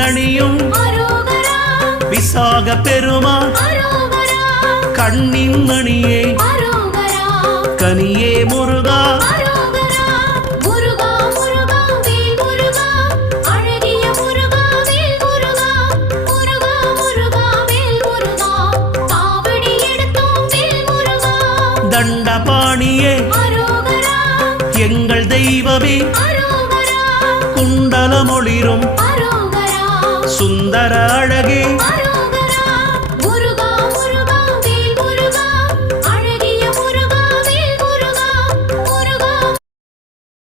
நீரணியும் விசாக பெருமான் கண்ணின் மணியே கனியே முருகா தண்டபாணியே எங்கள் தெய்வமே குண்டலமொளிரும் சுந்தர அழகே